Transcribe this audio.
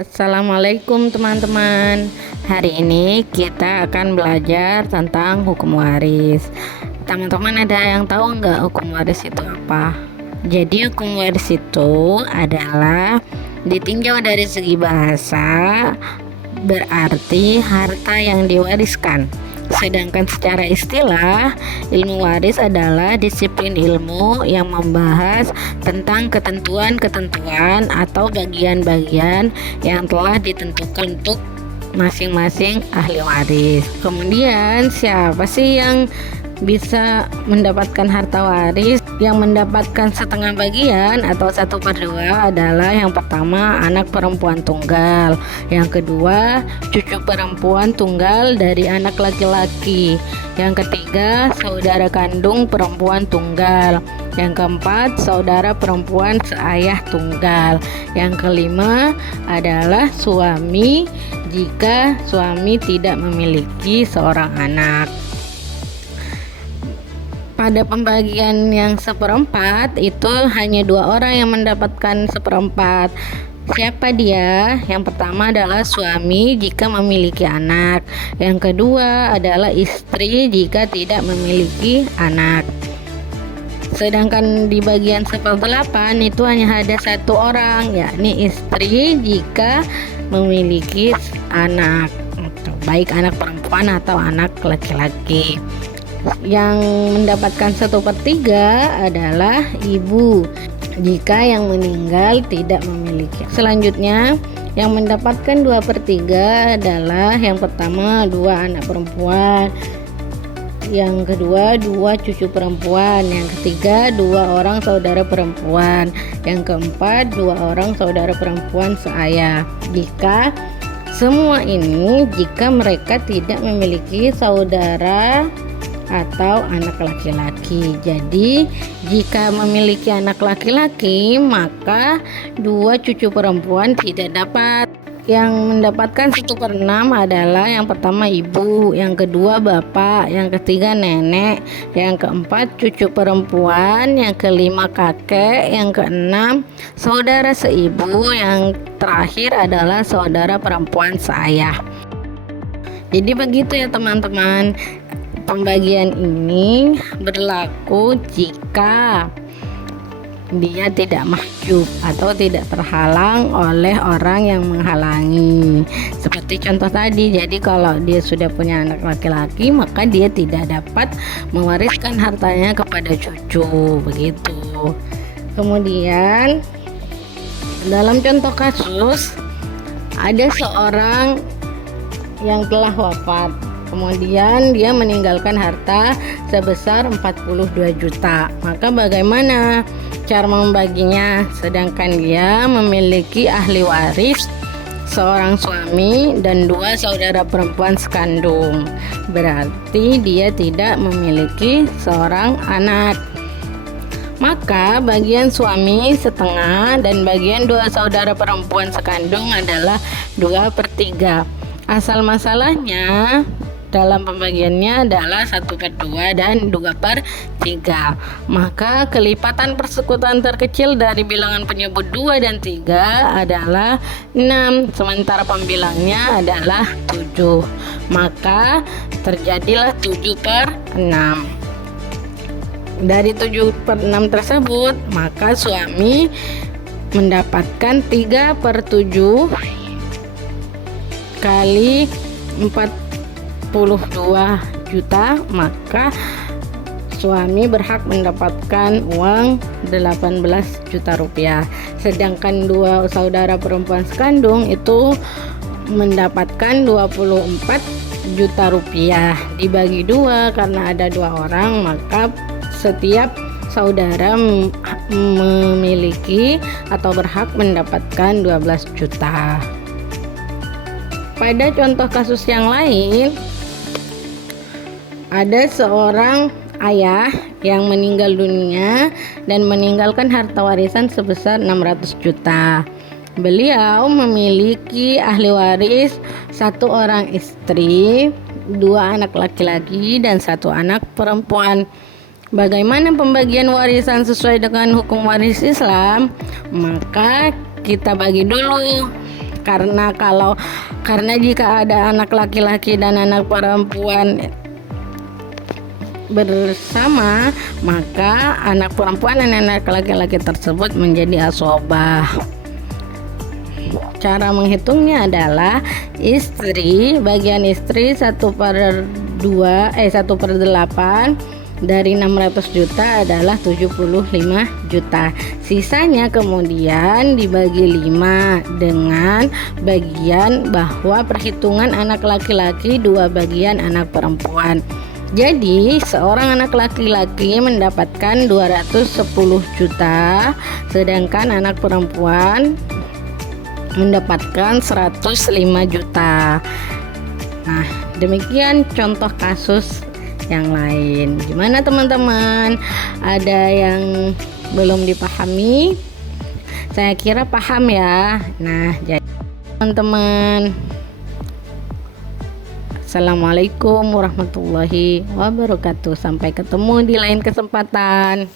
Assalamualaikum teman-teman. Hari ini kita akan belajar tentang hukum waris. Teman-teman ada yang tahu nggak hukum waris itu apa? Jadi hukum waris itu adalah ditinjau dari segi bahasa, berarti harta yang diwariskan. Sedangkan secara istilah, ilmu waris adalah disiplin ilmu yang membahas tentang ketentuan-ketentuan atau bagian-bagian yang telah ditentukan untuk masing-masing ahli waris. Kemudian siapa sih yang bisa mendapatkan harta waris? Yang mendapatkan setengah bagian atau 1/2 adalah yang pertama anak perempuan tunggal, yang kedua cucu perempuan tunggal dari anak laki-laki, yang ketiga saudara kandung perempuan tunggal, yang keempat saudara perempuan seayah tunggal, yang kelima adalah suami jika suami tidak memiliki seorang anak. Pada pembagian yang 1/4 itu hanya 2 orang yang mendapatkan 1/4. Siapa dia? Yang pertama adalah suami jika memiliki anak. Yang kedua adalah istri jika tidak memiliki anak. Sedangkan di bagian 1/8 itu hanya ada 1 orang, yakni istri jika memiliki anak, baik anak perempuan atau anak laki-laki. Yang mendapatkan 1/3 adalah ibu jika yang meninggal tidak memiliki. Selanjutnya yang mendapatkan 2/3 adalah yang pertama 2 anak perempuan, yang kedua 2 cucu perempuan, yang ketiga 2 orang saudara perempuan, yang keempat 2 orang saudara perempuan seayah. Jika semua ini jika mereka tidak memiliki saudara atau anak laki-laki. Jadi jika memiliki anak laki-laki maka 2 cucu perempuan tidak dapat. Yang mendapatkan 1/6 adalah yang pertama ibu, yang kedua bapak, yang ketiga nenek, yang keempat cucu perempuan, yang kelima kakek, yang keenam saudara seibu, yang terakhir adalah saudara perempuan seayah. Jadi begitu ya teman-teman. Pembagian ini berlaku jika dia tidak mahjub atau tidak terhalang oleh orang yang menghalangi. Seperti contoh tadi, jadi kalau dia sudah punya anak laki-laki maka dia tidak dapat mewariskan hartanya kepada cucu, begitu. Kemudian dalam contoh kasus ada seorang yang telah wafat, kemudian dia meninggalkan harta sebesar 42 juta. Maka bagaimana cara membaginya? Sedangkan dia memiliki ahli waris seorang suami dan 2 saudara perempuan sekandung. Berarti dia tidak memiliki seorang anak. Maka bagian suami setengah dan bagian 2 saudara perempuan sekandung adalah 2/3. Asal masalahnya dalam pembagiannya adalah 1/2 dan 2/3. Maka kelipatan persekutuan terkecil dari bilangan penyebut 2 dan 3 adalah 6, sementara pembilangnya adalah 7. Maka terjadilah 7/6. Dari 7/6 tersebut, maka suami mendapatkan 3/7 kali 42 juta, maka suami berhak mendapatkan uang 18 juta rupiah. Sedangkan 2 saudara perempuan sekandung itu mendapatkan 24 juta rupiah. Dibagi 2 karena ada 2 orang, maka setiap saudara memiliki atau berhak mendapatkan 12 juta. Pada contoh kasus yang lain, ada seorang ayah yang meninggal dunia dan meninggalkan harta warisan sebesar 600 juta. Beliau memiliki ahli waris 1 orang istri, 2 anak laki-laki dan 1 anak perempuan. Bagaimana pembagian warisan sesuai dengan hukum waris Islam? Maka kita bagi dulu Karena jika ada anak laki-laki dan anak perempuan bersama, maka anak perempuan dan anak laki-laki tersebut menjadi asobah. Cara menghitungnya adalah bagian istri 1/8 dari 600 juta adalah 75 juta. Sisanya kemudian dibagi 5 dengan bagian bahwa perhitungan anak laki-laki 2 bagian anak perempuan. Jadi seorang anak laki-laki mendapatkan 210 juta, sedangkan anak perempuan mendapatkan 105 juta. Nah, demikian contoh kasus yang lain. Gimana teman-teman? Ada yang belum dipahami? Saya kira paham ya. Nah, jadi teman-teman, Assalamualaikum warahmatullahi wabarakatuh. Sampai ketemu di lain kesempatan.